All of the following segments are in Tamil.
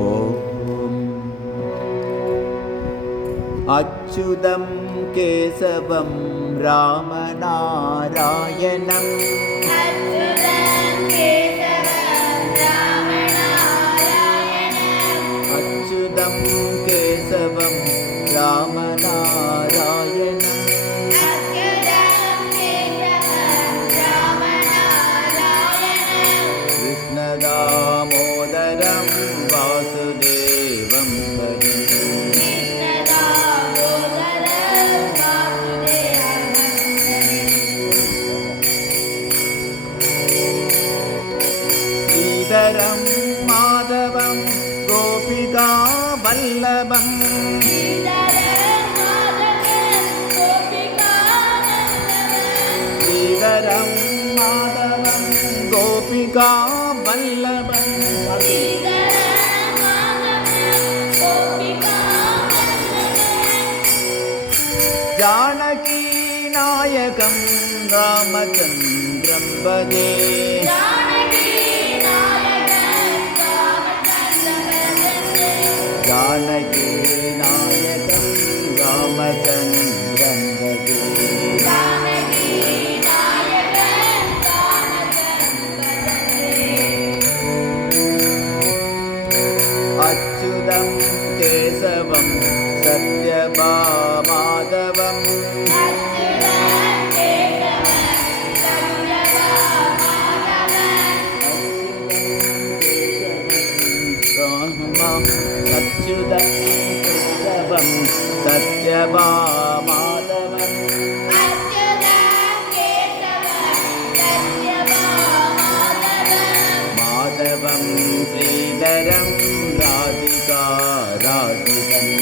ஓம் அச்சுதம் கேசவம் ராமநாராயணம் அச்சுதம் கேசவம் ராமநாராயணம் கிருஷ்ணதாமோதரம் வாசுதேவம் பஜே ஸ்ரீதரம் மாதவம் கோபிகா வல்லபம் ஸ்ரீதரம் மாதவம் கோபிகா வல்லபம் ஜானகி நாயகம் ராமச்சந்திரம் பஜே ஜானகி நாயகம் ராமச்சந்திரம் பஜே அச்சுதம் கேசவம் சத்யபாமாதவம் அச்சுதம் கேசவம் சத்யபாமாதவம் மாதவம் ஸ்ரீதரம் ராதிகா ராதிகம்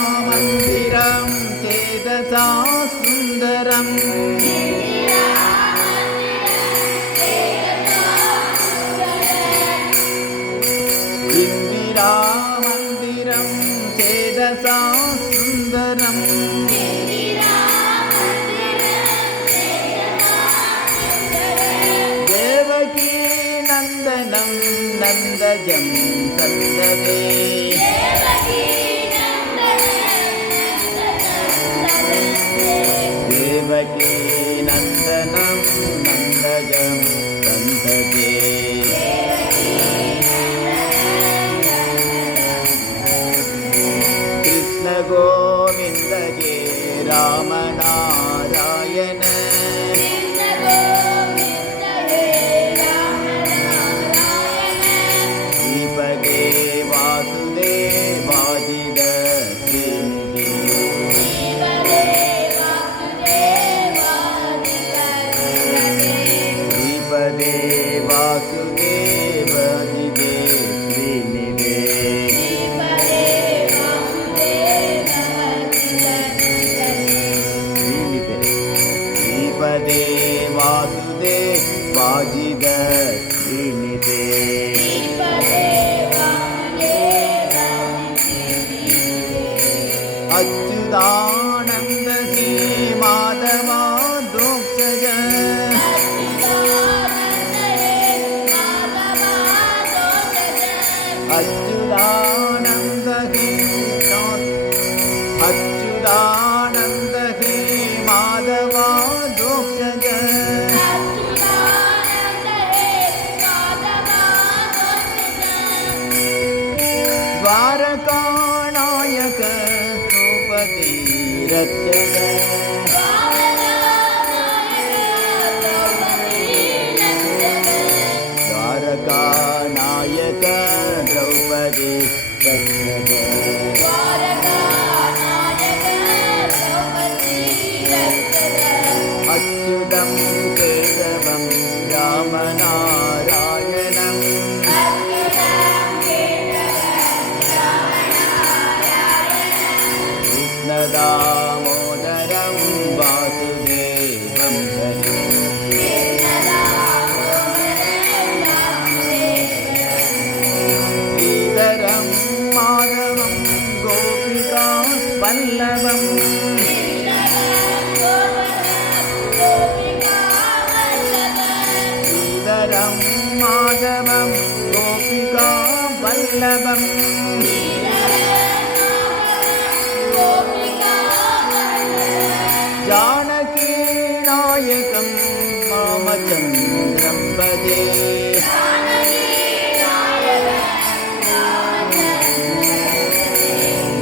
இந்திராமந்திரம் சேதசா சுந்தரம் இந்திராமந்திரம் சேதசா சுந்தரம் தேவகி நந்தனம் நந்தஜம் சந்ததே தேவகி நந்தனம் நந்தஜம் சந்ததே கிருஷ்ண கோவிந்த ஹே ராமநாராயண ஸ்ரீபகே வாசுதேவாஜித ஸ்ரீபதே வாசுதேவாஜிதே ஸ்ரீநிதே ஸ்ரீபதே வாசுதேவாஜித ஸ்ரீநிதே அச்சுதானந்த ஹே மாதவா தோக்ஷஜ அச்சுதானந்த ஹே அச்சுதானந்த ஹே மாதவா தோக்ஷஜ द्वारका नायक द्रौपदी रक्षक द्वारका नायक द्रौपदी रक्षक अच्युतं केशवं रामनारायणम् कृष्णदामोदरं वासुदेवं भजे श्रीधरं माधवं गोपिका वल्लभम् वल्लभम् श्रीधरं माधवं गोपिका वल्लभम् जानकी नायकं रामचन्द्रं भजे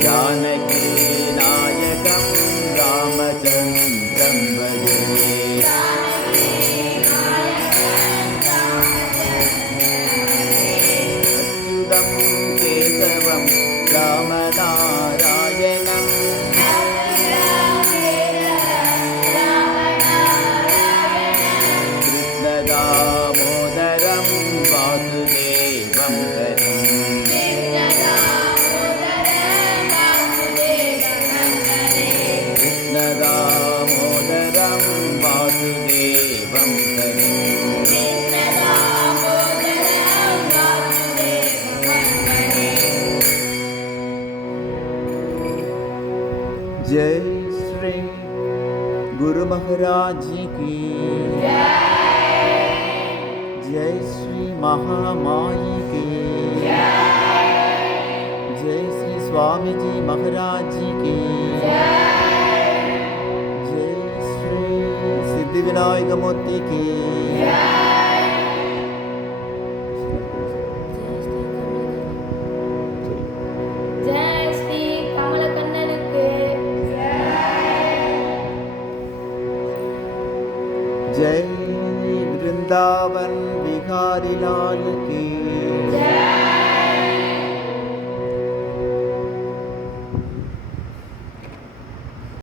जानकी नायकं रामचन्द्रं भजे अच्युतं केशवं रामनारायणम् कृष्णदामोदरं वासुदेवं हरिम् कृष्णदामोदरं वासुदेवं हरिम् जय श्री गुरु महाराज की जय श्री महामाई की जय श्री स्वामी जी महाराज की जय श्री सिद्धिविनायक मूर्ति की जय श्री कमलकन्ननुक्कु जय वृंदावन बिहारी लाल